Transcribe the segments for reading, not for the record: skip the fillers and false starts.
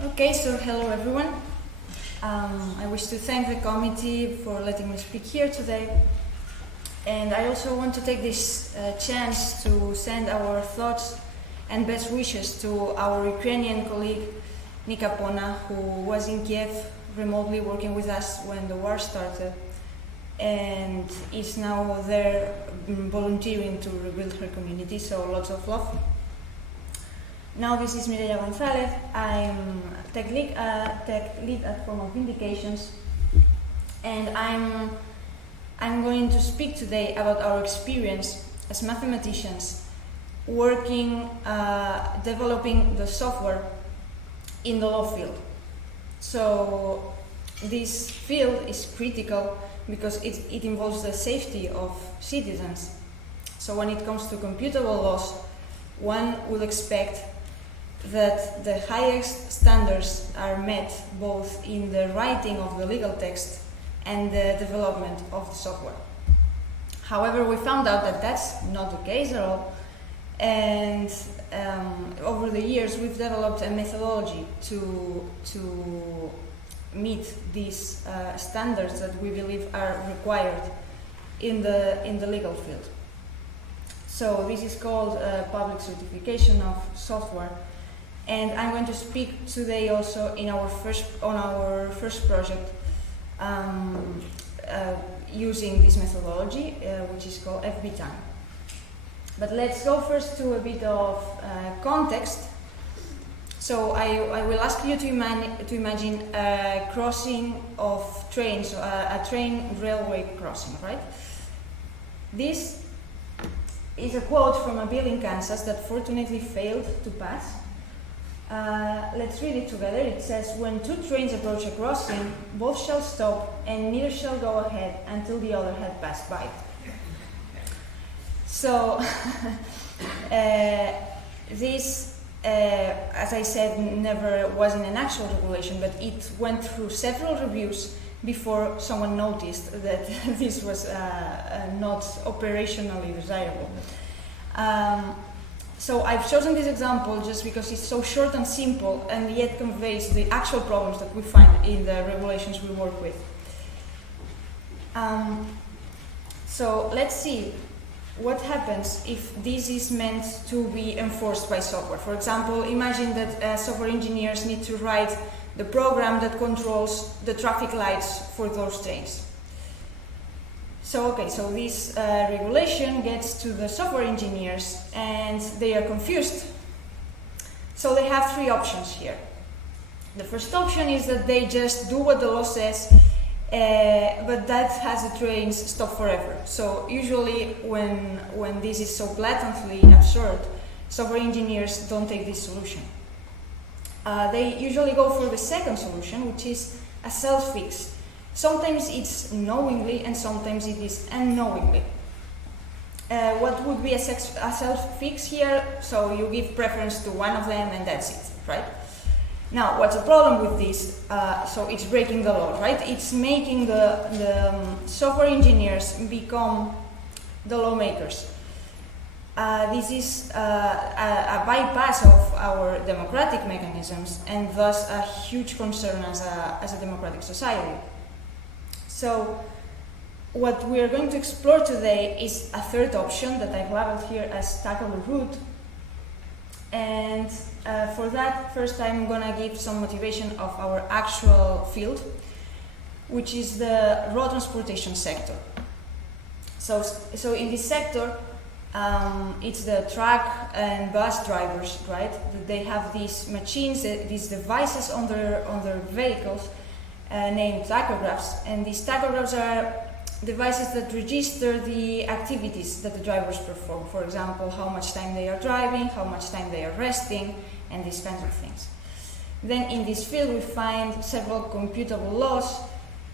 Okay, so hello everyone. I wish to thank the committee for letting me speak here today. And I also want to take this chance to send our thoughts and best wishes to our Ukrainian colleague Nika Pona, who was in Kiev remotely working with us when the war started and is now there volunteering to rebuild her community, so lots of love. Now this is Mireia González. I'm tech lead at Formal Vindications, and I'm going to speak today about our experience as mathematicians working, developing the software in the law field. So this field is critical because it involves the safety of citizens. So when it comes to computable laws, one would expect that the highest standards are met both in the writing of the legal text and the development of the software. However, we found out that that's not the case at all, and over the years we've developed a methodology to meet these standards that we believe are required in the legal field. So this is called public certification of software. And I'm going to speak today also on our first project using this methodology, which is called FBTime. But let's go first to a bit of context. So I will ask you to imagine a crossing of trains, a train railway crossing, right? This is a quote from a bill in Kansas that fortunately failed to pass. Let's read it together. It says, when two trains approach a crossing, both shall stop and neither shall go ahead until the other had passed by. So this, as I said, never was in an actual regulation, but it went through several reviews before someone noticed that this was not operationally desirable. So I've chosen this example just because it's so short and simple and yet conveys the actual problems that we find in the regulations we work with. So let's see what happens if this is meant to be enforced by software. For example, imagine that software engineers need to write the program that controls the traffic lights for those trains. So this regulation gets to the software engineers and they are confused. So they have three options here. The first option is that they just do what the law says, but that has the trains stop forever. So usually when this is so blatantly absurd, software engineers don't take this solution. They usually go for the second solution, which is a self-fix. Sometimes it's knowingly and sometimes it is unknowingly. What would be a self-fix here? So you give preference to one of them and that's it, right? Now, what's the problem with this? So it's breaking the law, right? It's making the software engineers become the lawmakers. This is a bypass of our democratic mechanisms and thus a huge concern as a democratic society. So what we are going to explore today is a third option that I've labeled here as tackle the root. And for that, first I'm going to give some motivation of our actual field, which is the road transportation sector. So in this sector, it's the truck and bus drivers, right? They have these machines, these devices on their vehicles, named tachographs, and these tachographs are devices that register the activities that the drivers perform. For example, how much time they are driving, how much time they are resting, and these kinds of things. Then in this field we find several computable laws,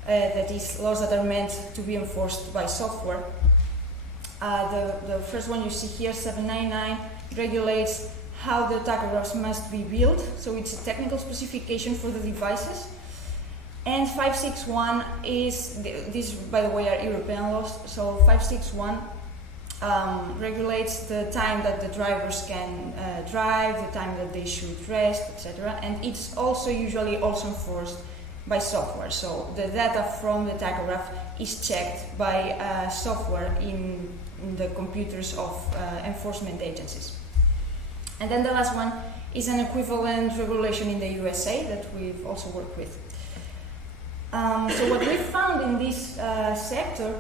that is, laws that are meant to be enforced by software. The first one you see here, 799, regulates how the tachographs must be built, so it's a technical specification for the devices. And 561 is, these by the way are European laws, so 561 regulates the time that the drivers can drive, the time that they should rest, etc. And it's also usually also enforced by software. So the data from the tachograph is checked by software in the computers of enforcement agencies. And then the last one is an equivalent regulation in the USA that we've also worked with. So what we found in this sector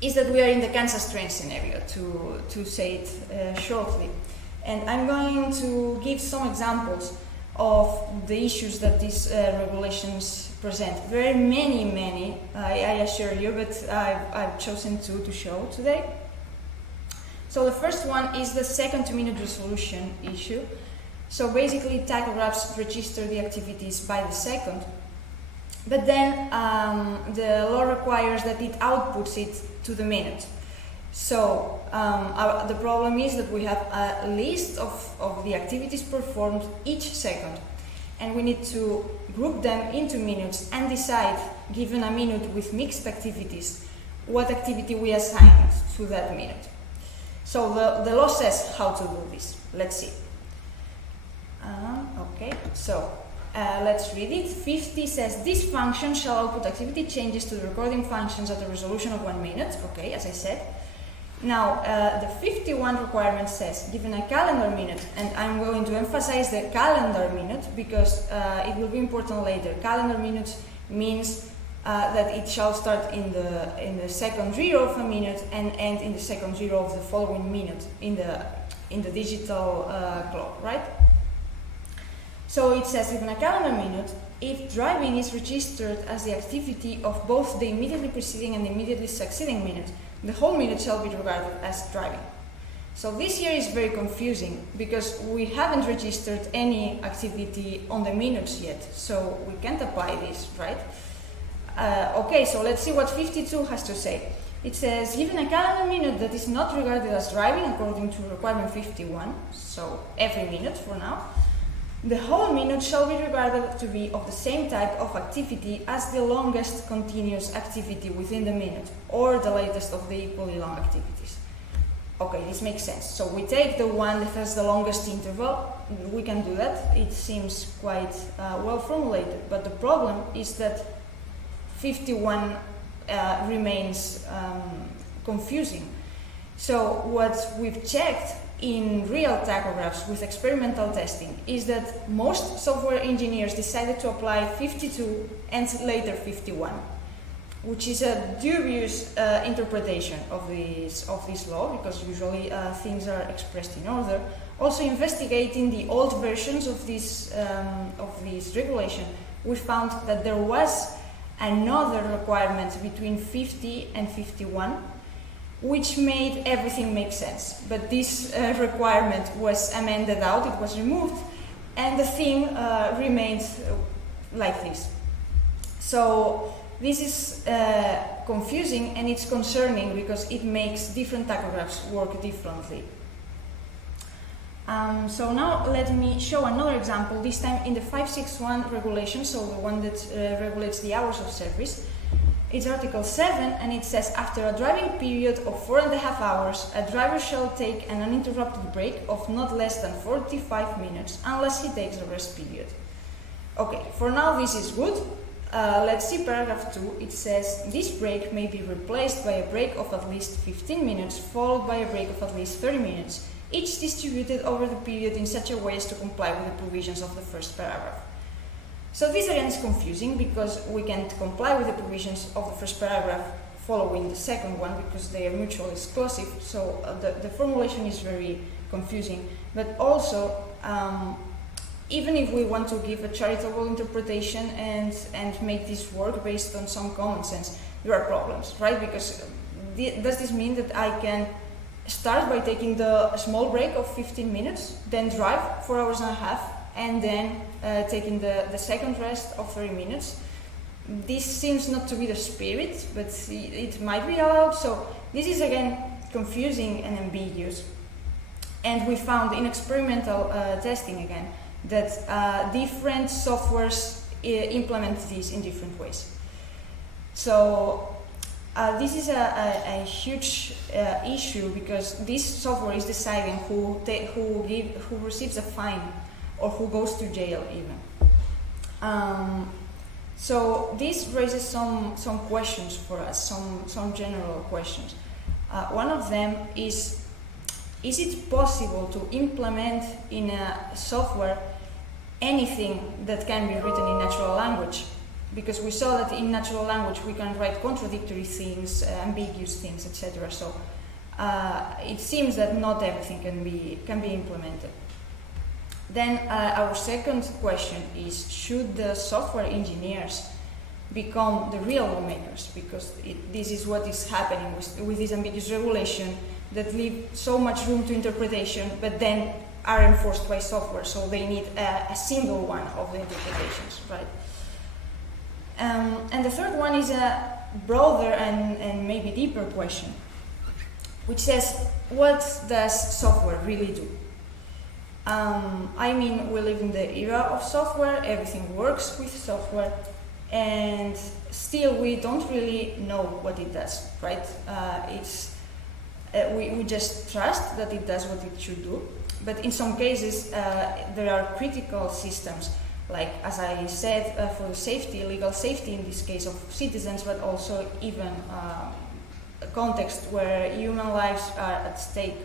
is that we are in the Kansas train scenario, to say it shortly. And I'm going to give some examples of the issues that these regulations present. Very many, I assure you, but I've chosen two to show today. So the first one is the second-to-minute resolution issue. So basically, tachographs register the activities by the second, but then the law requires that it outputs it to the minute. So the problem is that we have a list of the activities performed each second, and we need to group them into minutes and decide, given a minute with mixed activities, what activity we assign to that minute. So the law says how to do this. Let's see. Okay, so let's read it. 50 says, this function shall output activity changes to the recording functions at a resolution of 1 minute. Okay, as I said. Now, the 51 requirement says, given a calendar minute, and I'm going to emphasize the calendar minute because it will be important later. Calendar minute means that it shall start in the second zero of a minute and end in the second zero of the following minute in the digital clock, right? So it says, given a calendar minute, if driving is registered as the activity of both the immediately preceding and the immediately succeeding minute, the whole minute shall be regarded as driving. So this here is very confusing because we haven't registered any activity on the minutes yet, so we can't apply this, right? Okay, so let's see what 52 has to say. It says, given a calendar minute that is not regarded as driving according to requirement 51, so every minute for now, the whole minute shall be regarded to be of the same type of activity as the longest continuous activity within the minute, or the latest of the equally long activities. Okay, this makes sense. So we take the one that has the longest interval. We can do that. It seems quite well formulated, but the problem is that 51 remains confusing. So what we've checked in real tachographs with experimental testing is that most software engineers decided to apply 52 and later 51, which is a dubious interpretation of this law, because usually things are expressed in order. Also, investigating the old versions of this regulation, we found that there was another requirement between 50 and 51, which made everything make sense. But this requirement was amended out, it was removed, and the thing remained like this. So this is confusing and it's concerning because it makes different tachographs work differently. So now let me show another example, this time in the 561 regulation, so the one that regulates the hours of service. It's Article 7, and it says, after a driving period of 4.5 hours, a driver shall take an uninterrupted break of not less than 45 minutes, unless he takes a rest period. Okay, for now this is good. Let's see paragraph 2. It says, this break may be replaced by a break of at least 15 minutes, followed by a break of at least 30 minutes, each distributed over the period in such a way as to comply with the provisions of the first paragraph. So this again is confusing because we can't comply with the provisions of the first paragraph following the second one because they are mutually exclusive. So the formulation is very confusing. But also, even if we want to give a charitable interpretation and make this work based on some common sense, there are problems, right? Because does this mean that I can start by taking the small break of 15 minutes, then drive 4 hours and a half, and then taking the second rest of 30 minutes? This seems not to be the spirit, but it might be allowed. So this is again confusing and ambiguous. And we found in experimental testing again that different softwares implement these in different ways. So This is a huge issue because this software is deciding who receives a fine or who goes to jail even. So this raises some questions for us, some general questions. One of them is it possible to implement in a software anything that can be written in natural language? Because we saw that in natural language we can write contradictory things, ambiguous things, etc. So it seems that not everything can be implemented. Then our second question is, should the software engineers become the real lawmakers? Because this is what is happening with this ambiguous regulation that leave so much room to interpretation, but then are enforced by software, so they need a single one of the interpretations, right? And the third one is a broader and maybe deeper question, which says, what does software really do? I mean, we live in the era of software, everything works with software, and still we don't really know what it does, right? We just trust that it does what it should do, but in some cases there are critical systems, like, as I said, for the safety, legal safety in this case of citizens, but also even a context where human lives are at stake.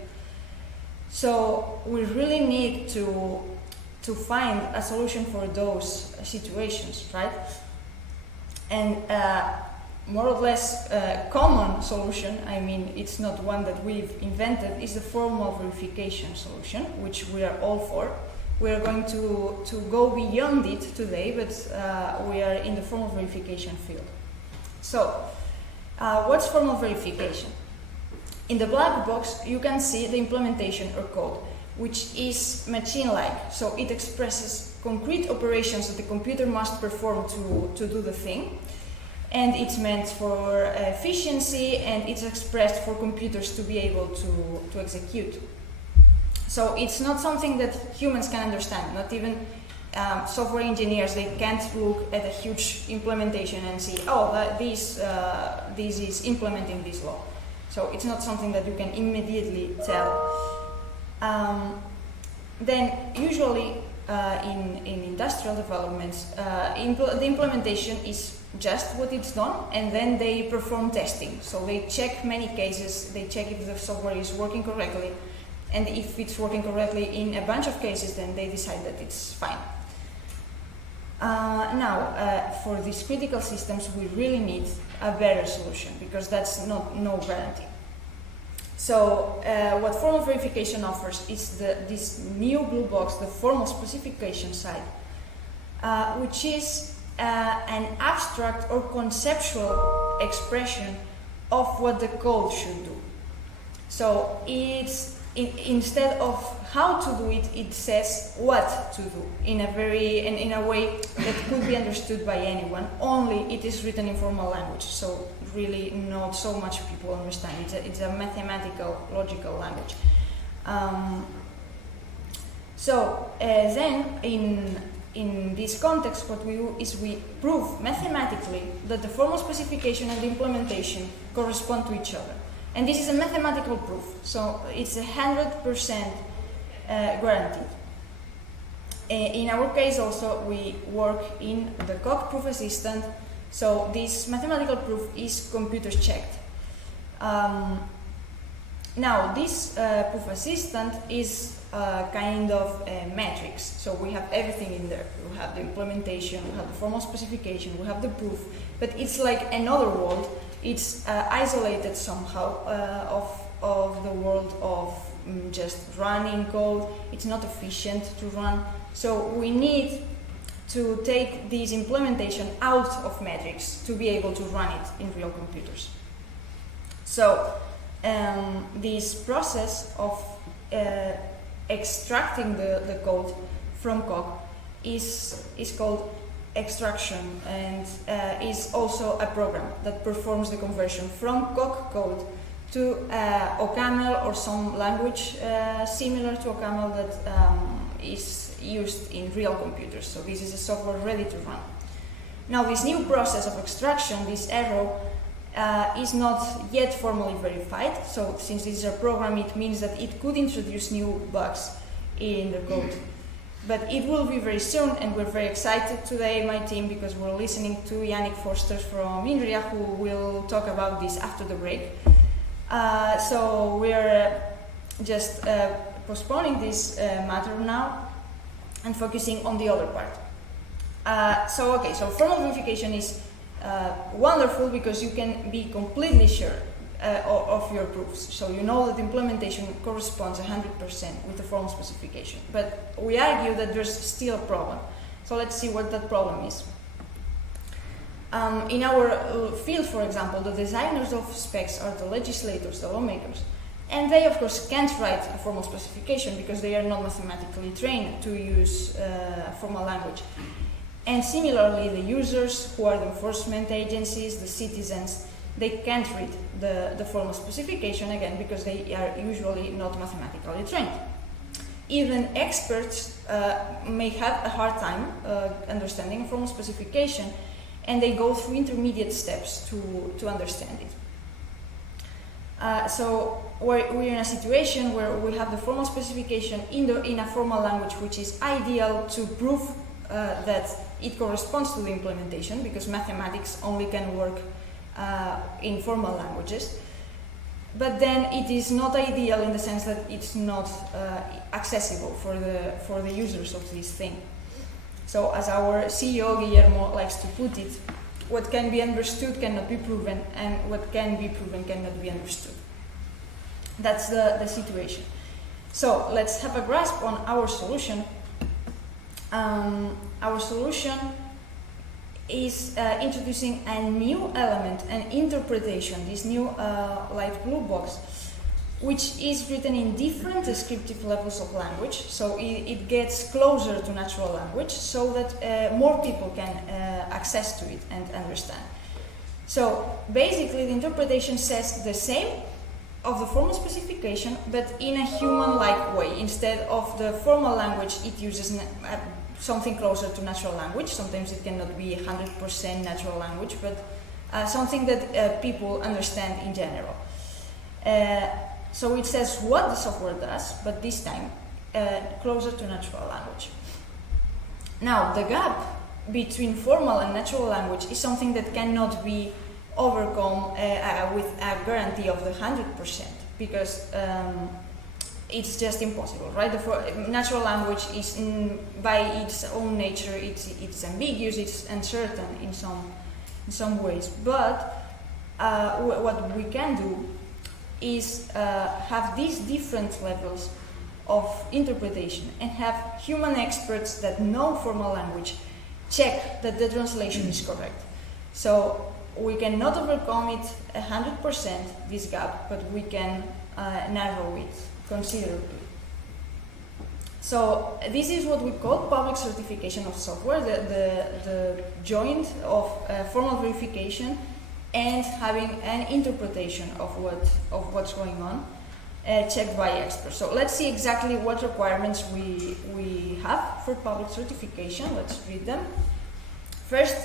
So we really need to find a solution for those situations, right? And more or less common solution, I mean, it's not one that we've invented, is the formal verification solution, which we are all for. We are going to go beyond it today, but we are in the formal verification field. So, what's formal verification? In the black box, you can see the implementation or code, which is machine-like. So it expresses concrete operations that the computer must perform to do the thing. And it's meant for efficiency, and it's expressed for computers to be able to execute. So it's not something that humans can understand, not even software engineers. They can't look at a huge implementation and see, oh, this is implementing this law. So it's not something that you can immediately tell. Then usually in industrial developments, the implementation is just what it's done, and then they perform testing. So they check many cases, they check if the software is working correctly, and if it's working correctly in a bunch of cases, then they decide that it's fine. Now, for these critical systems, we really need a better solution, because that's no guarantee. So what formal verification offers is this new blue box, the formal specification side, which is an abstract or conceptual expression of what the code should do. So it's instead of how to do it, it says what to do in a way that could be understood by anyone. Only it is written in formal language, so really not so much people understand. It's a mathematical, logical language. Then in this context, what we do is we prove mathematically that the formal specification and the implementation correspond to each other. And this is a mathematical proof, so it's 100% guaranteed. In our case also, we work in the COG proof assistant, so this mathematical proof is computer checked. Now, this proof assistant is kind of a matrix, so we have everything in there. We have the implementation, we have the formal specification, we have the proof, but it's like another world. It's isolated somehow of the world of just running code. It's not efficient to run, so we need to take this implementation out of matrix to be able to run it in real computers. So this process of extracting the code from COG is called extraction, and is also a program that performs the conversion from COG code to OCaml or some language similar to OCaml that is used in real computers. So this is a software ready to run. Now, this new process of extraction, this arrow, is not yet formally verified. So since this is a program, it means that it could introduce new bugs in the code. But it will be very soon, and we're very excited today, my team, because we're listening to Yannick Forster from Mireia, who will talk about this after the break. So we're just postponing this matter now and focusing on the other part. So formal verification is wonderful because you can be completely sure of your proofs. So you know that the implementation corresponds 100% with the formal specification. But we argue that there's still a problem. So let's see what that problem is. In our field, for example, the designers of specs are the legislators, the lawmakers. And they, of course, can't write a formal specification because they are not mathematically trained to use a formal language. And similarly, the users, who are the enforcement agencies, the citizens, they can't read the formal specification, again, because they are usually not mathematically trained. Even experts may have a hard time understanding a formal specification, and they go through intermediate steps to understand it. So we're in a situation where we have the formal specification in a formal language, which is ideal to prove that it corresponds to the implementation, because mathematics only can work in formal languages. But then it is not ideal in the sense that it's not accessible for the users of this thing. So as our CEO Guillermo likes to put it, what can be understood cannot be proven, and what can be proven cannot be understood. That's the situation. So let's have a grasp on our solution. Our solution is introducing a new element, an interpretation, this new light blue box, which is written in different descriptive levels of language, so it gets closer to natural language so that more people can access to it and understand. So basically the interpretation says the same of the formal specification, but in a human-like way. Instead of the formal language, it uses something closer to natural language. Sometimes it cannot be 100% natural language, but something that people understand in general. So it says what the software does, but this time closer to natural language. Now, the gap between formal and natural language is something that cannot be overcome with a guarantee of the 100%, because it's just impossible, right? The natural language is, by its own nature, it's ambiguous, it's uncertain in some ways. But what we can do is have these different levels of interpretation and have human experts that know formal language check that the translation is correct. So we cannot overcome it 100%, this gap, but we can narrow it considerably. So this is what we call public certification of software, the joint of formal verification and having an interpretation of what's going on, checked by experts. So let's see exactly what requirements we have for public certification. Let's read them. First,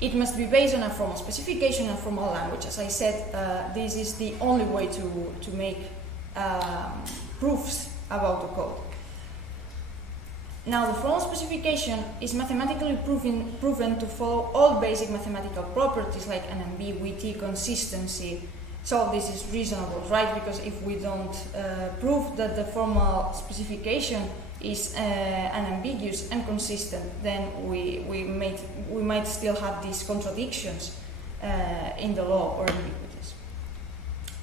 it must be based on a formal specification and formal language. As I said, this is the only way to make proofs about the code. Now, the formal specification is mathematically proven to follow all basic mathematical properties like unambiguity, consistency. So this is reasonable, right? Because if we don't prove that the formal specification is unambiguous and consistent, then we might still have these contradictions in the law or ambiguities.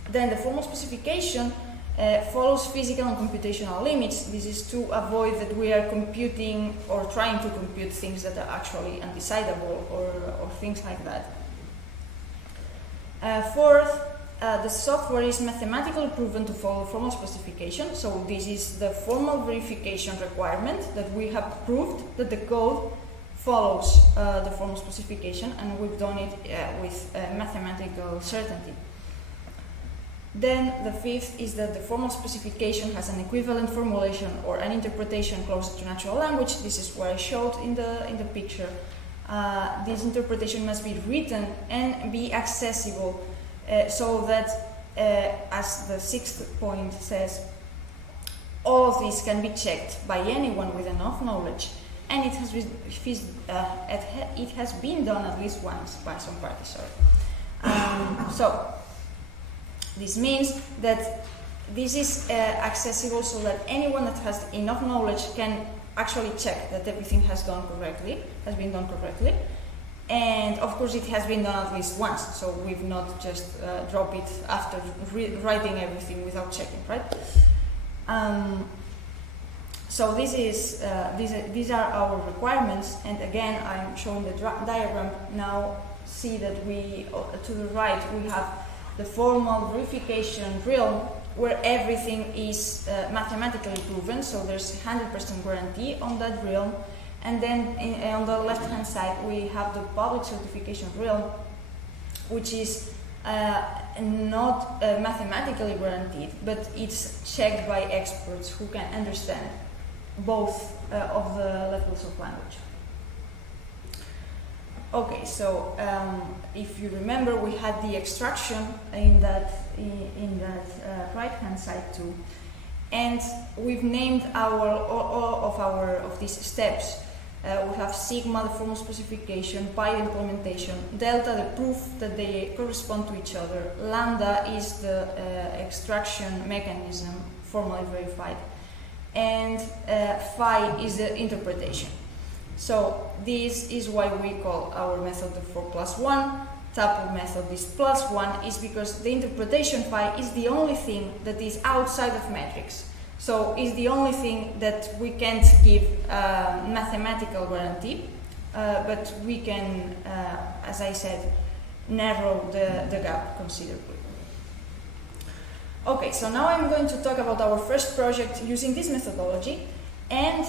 Then the formal specification follows physical and computational limits. This is to avoid that we are computing or trying to compute things that are actually undecidable or things like that. Fourth, the software is mathematically proven to follow formal specification. So this is the formal verification requirement, that we have proved that the code follows the formal specification, and we've done it with mathematical certainty. Then the fifth is that the formal specification has an equivalent formulation or an interpretation closer to natural language. This is what I showed in the picture. this interpretation must be written and be accessible so that, as the sixth point says, all of this can be checked by anyone with enough knowledge, and it has been done at least once by some parties. So this means that this is accessible so that anyone that has enough knowledge can actually check that everything has been done correctly. And of course it has been done at least once, so we've not just dropped it after writing everything without checking, right? So these are our requirements, and again I'm showing the diagram. Now see that to the right we have the formal verification realm where everything is mathematically proven, so there's 100% guarantee on that realm. And then on the left hand side we have the public certification realm, which is not mathematically guaranteed, but it's checked by experts who can understand both of the levels of language. Okay, so if you remember, we had the extraction in that right hand side too, and we've named all of these steps. We have sigma, the formal specification, pi, the implementation, delta, the proof that they correspond to each other, lambda is the extraction mechanism formally verified, and phi is the interpretation. So this is why we call our method the 4+1. Tuple method is +1 is because the interpretation phi is the only thing that is outside of metrics. So it's the only thing that we can't give mathematical guarantee, but we can, as I said, narrow the gap considerably. Okay, so now I'm going to talk about our first project using this methodology, and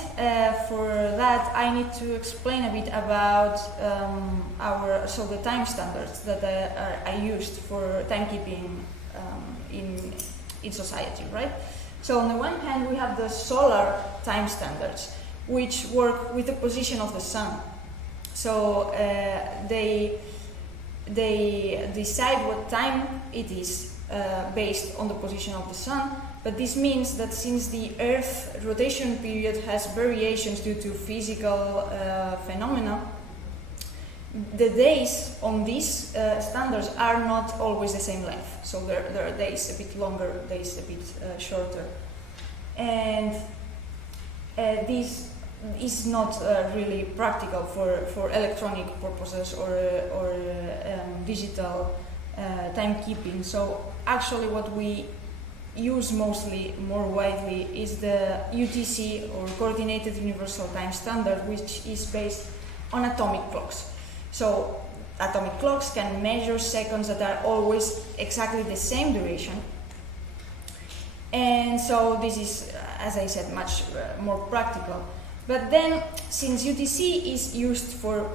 for that I need to explain a bit about the time standards that I used for timekeeping in society, right? So on the one hand, we have the solar time standards, which work with the position of the sun. So they decide what time it is based on the position of the sun. But this means that since the Earth rotation period has variations due to physical phenomena, the days on these standards are not always the same length. So there are days a bit longer, days a bit shorter. And this is not really practical for electronic purposes or digital timekeeping. So actually what we use more widely is the UTC, or Coordinated Universal Time Standard, which is based on atomic clocks. So atomic clocks can measure seconds that are always exactly the same duration. And so this is, as I said, much more practical. But then, since UTC is used for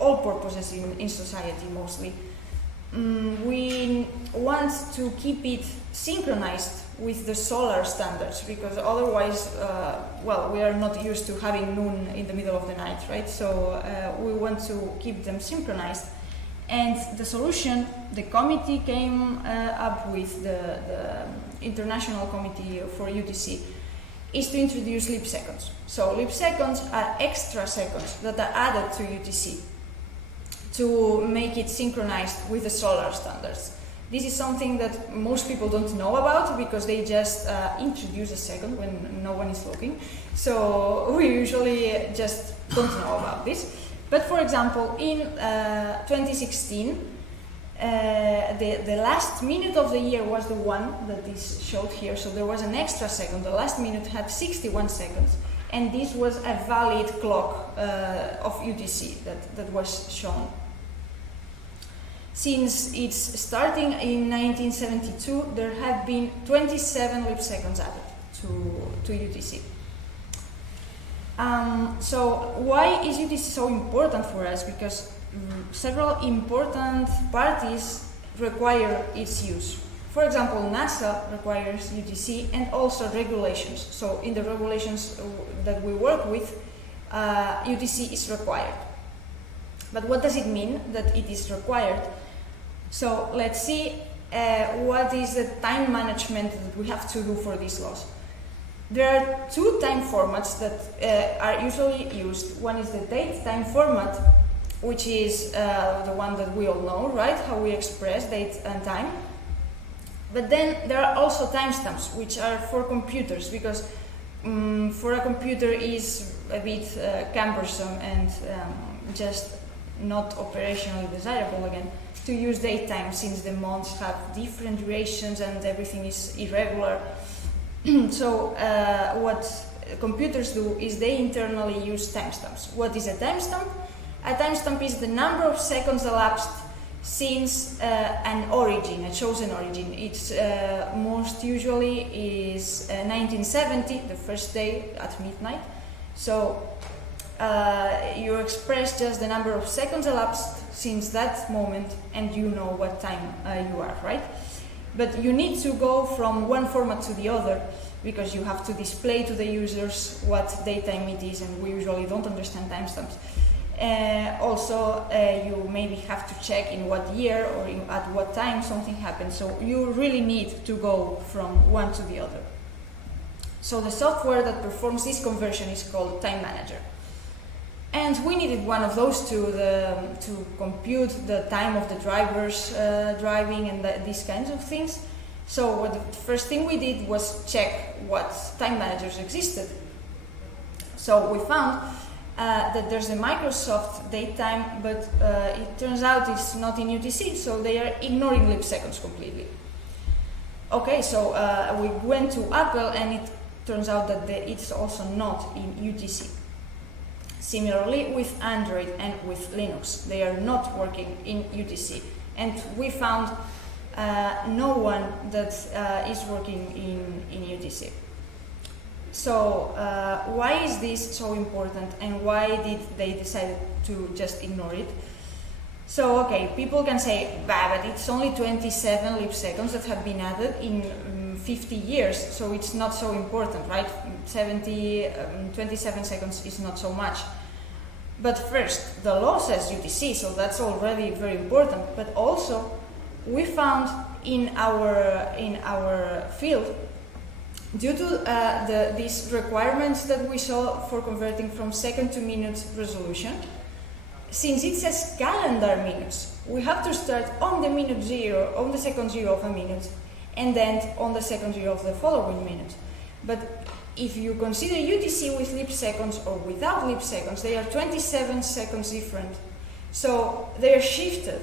all purposes in society mostly, we want to keep it synchronized with the solar standards, because otherwise, we are not used to having noon in the middle of the night, right? So we want to keep them synchronized. And the solution, the committee came up with, the International Committee for UTC, is to introduce leap seconds. So leap seconds are extra seconds that are added to UTC to make it synchronized with the solar standards. This is something that most people don't know about because they just introduce a second when no one is looking. So we usually just don't know about this. But for example, in 2016, the last minute of the year was the one that is showed here. So there was an extra second. The last minute had 61 seconds. And this was a valid clock of UTC that was shown. Since its starting in 1972, there have been 27 leap seconds added to UTC. So why is UTC so important for us? Because several important parties require its use. For example, NASA requires UTC, and also regulations. So in the regulations that we work with, UTC is required. But what does it mean that it is required? So let's see what is the time management that we have to do for these laws. There are two time formats that are usually used. One is the date time format, which is the one that we all know, right? How we express date and time. But then there are also timestamps, which are for computers, because for a computer is a bit cumbersome and just not operationally desirable again to use date time, since the months have different durations and everything is irregular. So what computers do is they internally use timestamps. What is a timestamp? A timestamp is the number of seconds elapsed since an origin, a chosen origin. It's most usually is 1970, the first day at midnight. So you express just the number of seconds elapsed since that moment, and you know what time you are, right? But you need to go from one format to the other, because you have to display to the users what daytime it is, and we usually don't understand timestamps. Also, you maybe have to check in what year or at what time something happened, so you really need to go from one to the other. So the software that performs this conversion is called Time Manager. And we needed one of those two to compute the time of the drivers driving and these kinds of things. So the first thing we did was check what time managers existed. So we found that there's a Microsoft datetime, but it turns out it's not in UTC, so they are ignoring leap seconds completely. Okay, so we went to Apple, and it turns out that it's also not in UTC. Similarly with Android and with Linux, they are not working in UTC, and we found no one that is working in UTC. So why is this so important, and why did they decide to just ignore it? So okay, people can say, but it's only 27 leap seconds that have been added in 50 years, so it's not so important, right? 27 seconds is not so much. But first, the law says UTC, so that's already very important. But also, we found in our field, due to these requirements that we saw for converting from second to minute resolution, since it says calendar minutes, we have to start on the minute zero, on the second zero of a minute, and then on the second zero of the following minute. But if you consider UTC with leap seconds or without leap seconds, they are 27 seconds different. So they are shifted.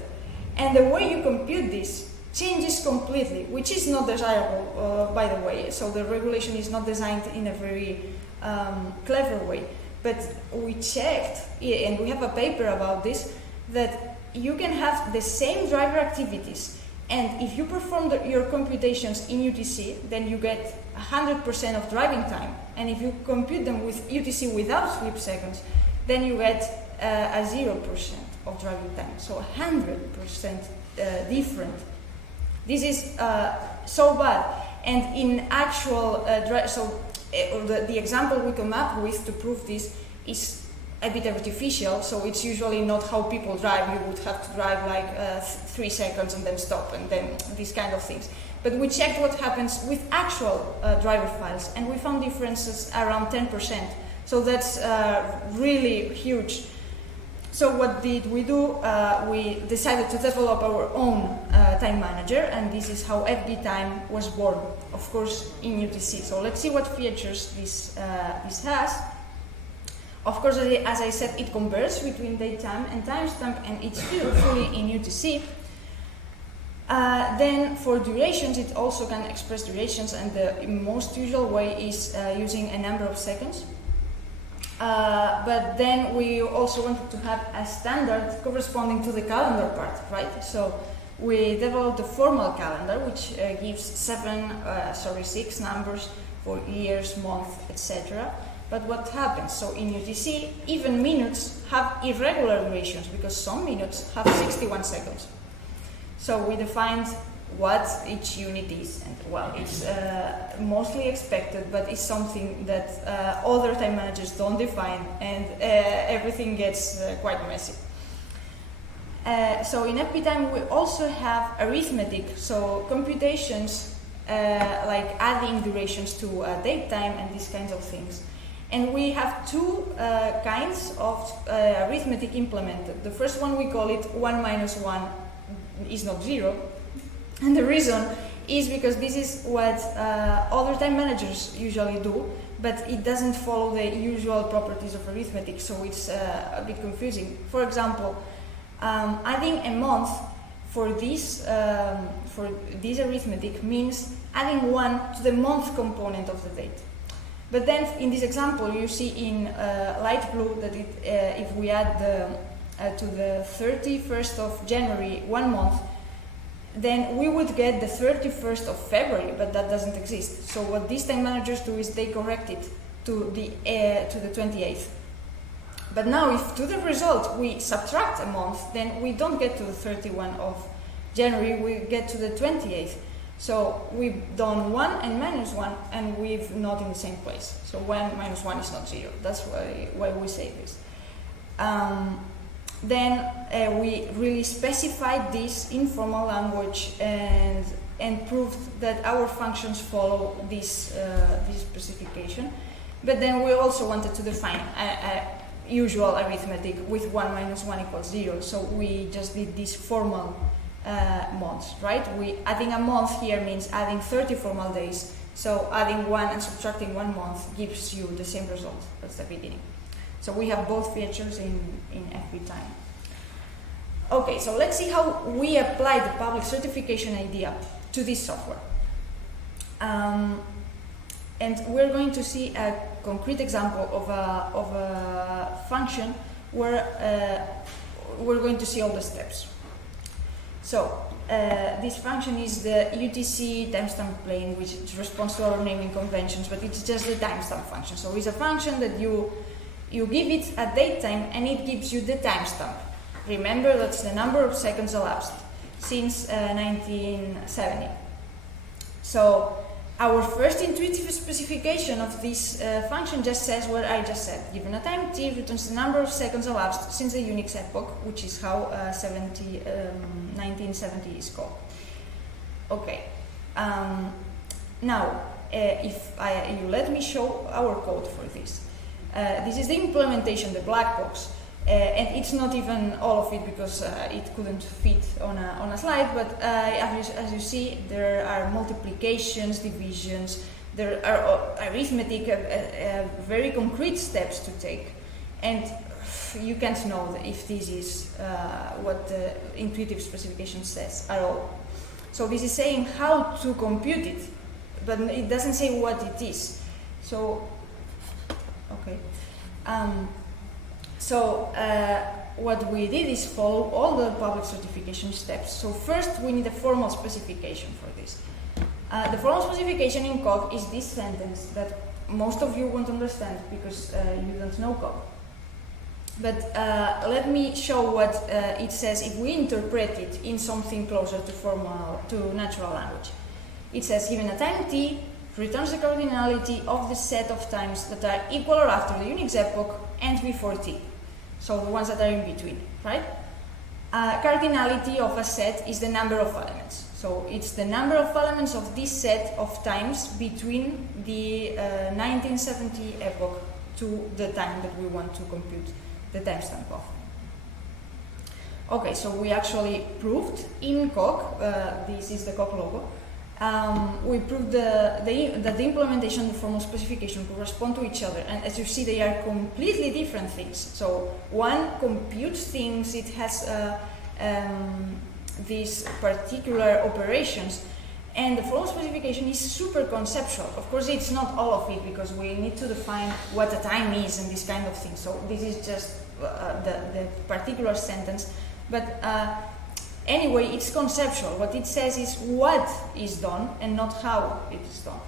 And the way you compute this changes completely, which is not desirable, by the way. So the regulation is not designed in a very clever way. But we checked, and we have a paper about this, that you can have the same driver activities, and if you perform your computations in UTC, then you get 100% of driving time. And if you compute them with UTC without leap seconds, then you get a 0% of driving time. So 100% different. This is so bad. And in actual, the example we come up with to prove this is a bit artificial, so it's usually not how people drive. You would have to drive like 3 seconds and then stop, and then these kind of things. But we checked what happens with actual driver files, and we found differences around 10%. So that's really huge. So what did we do? We decided to develop our own time manager, and this is how FB Time was born, of course, in UTC. So let's see what features this has. Of course, as I said, it converts between datetime and timestamp, and it's fully in UTC. Then for durations, it also can express durations, and the most usual way is using a number of seconds. But then we also wanted to have a standard corresponding to the calendar part, right? So we developed a formal calendar, which gives 6 numbers for years, month, etc. But what happens? So in UTC, even minutes have irregular durations, because some minutes have 61 seconds. So we defined what each unit is, and well, it's mostly expected, but it's something that other time managers don't define, and everything gets quite messy. So in FP time we also have arithmetic, so computations like adding durations to date time and these kinds of things. And we have two kinds of arithmetic implemented. The first one we call it 1 minus 1 is not 0. And the reason is because this is what other time managers usually do, but it doesn't follow the usual properties of arithmetic, so it's a bit confusing. For example, adding a month for this arithmetic means adding 1 to the month component of the date. But then in this example you see in light blue that if we add to the 31st of January 1 month, then we would get the 31st of February, but that doesn't exist. So what these time managers do is they correct it to the 28th. But now if to the result we subtract a month, then we don't get to the 31 of January, we get to the 28th. So we've done 1 and minus 1, and we've not in the same place. So 1 minus 1 is not 0. That's why we say this. Then we really specified this in formal language and proved that our functions follow this specification. But then we also wanted to define usual arithmetic with 1 minus 1 equals 0. So we just did this formal months, right? Adding a month here means adding 30 formal days. So adding 1 and subtracting 1 month gives you the same result. That's the beginning. So we have both features in FP time. Okay, so let's see how we apply the public certification idea to this software. And we're going to see a concrete example of a function where we're going to see all the steps. So this function is the UTC timestamp plane, which responds to our naming conventions, but it's just the timestamp function. So it's a function that you give it a date time and it gives you the timestamp. Remember, that's the number of seconds elapsed since 1970. So our first intuitive specification of this function just says what I just said. Given a time t, returns the number of seconds elapsed since the Unix epoch, which is how 1970 is called. Okay. Now, if you let me show our code for this. This is the implementation, the black box. And it's not even all of it because it couldn't fit on a slide, but as you see, there are multiplications, divisions, there are arithmetic, very concrete steps to take, and you can't know if this is what the intuitive specification says at all. So this is saying how to compute it, but it doesn't say what it is. So, okay. What we did is follow all the public certification steps. So first we need a formal specification for this. The formal specification in Cog is this sentence that most of you won't understand because you don't know Cog. But let me show what it says if we interpret it in something closer to natural language. It says, given a time t, returns the cardinality of the set of times that are equal or after the Unix epoch and before t. So the ones that are in between, right? Cardinality of a set is the number of elements. So it's the number of elements of this set of times between the 1970 epoch to the time that we want to compute the timestamp of. Okay, so we actually proved in Cog, this is the Cog logo, we proved that the implementation and the formal specification correspond to each other, and as you see, they are completely different things. So one computes things, it has these particular operations, and the formal specification is super conceptual. Of course, it's not all of it because we need to define what a time is and this kind of thing. So this is just the particular sentence, but anyway, it's conceptual. What it says is what is done and not how it is done.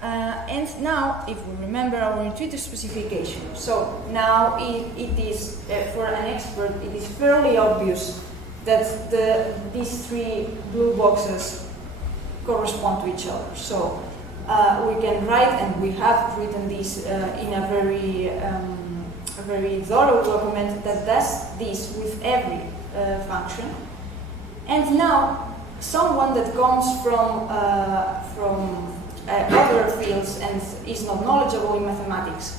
And now, if we remember our intuitive specification, so now it is, for an expert, it is fairly obvious that these three blue boxes correspond to each other. So we can write, and we have written this in a very very thorough document that does this with every function. And now, someone that comes from other fields and is not knowledgeable in mathematics,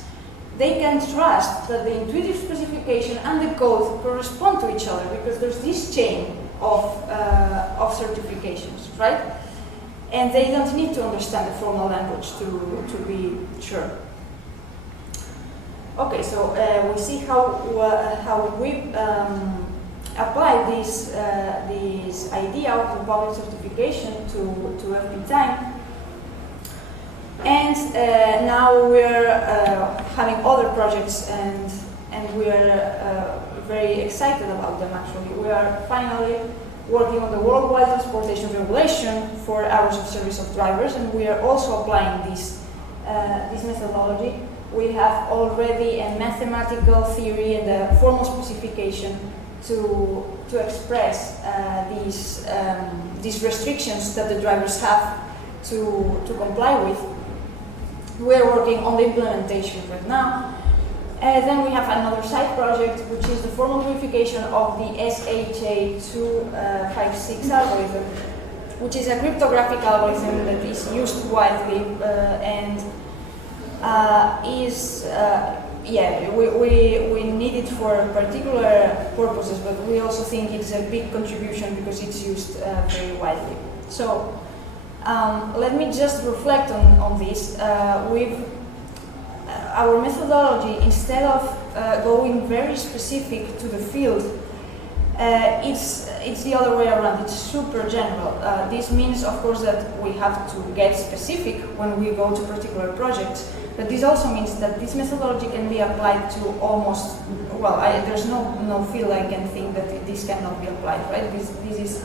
they can trust that the intuitive specification and the code correspond to each other, because there's this chain of certifications, right? And they don't need to understand the formal language to be sure. Okay, so we see how we apply this idea of the public certification to FP time. And now we're having other projects, and we're very excited about them. Actually, we are finally working on the worldwide transportation regulation for hours of service of drivers, and we are also applying this methodology. We have already a mathematical theory and a formal specification to express these restrictions that the drivers have to comply with. We're working on the implementation right now. Then we have another side project, which is the formal verification of the SHA-256 algorithm, which is a cryptographic algorithm that is used widely and we need it for particular purposes, but we also think it's a big contribution because it's used very widely. So let me just reflect on this. Our methodology, instead of going very specific to the field, it's the other way around. It's super general. This means, of course, that we have to get specific when we go to particular projects. But this also means that this methodology can be applied to almost, well, there's no field I can think that this cannot be applied, right? This is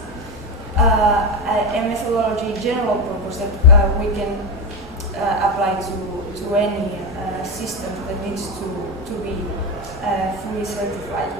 a methodology general purpose that we can apply to any system that needs to be fully certified.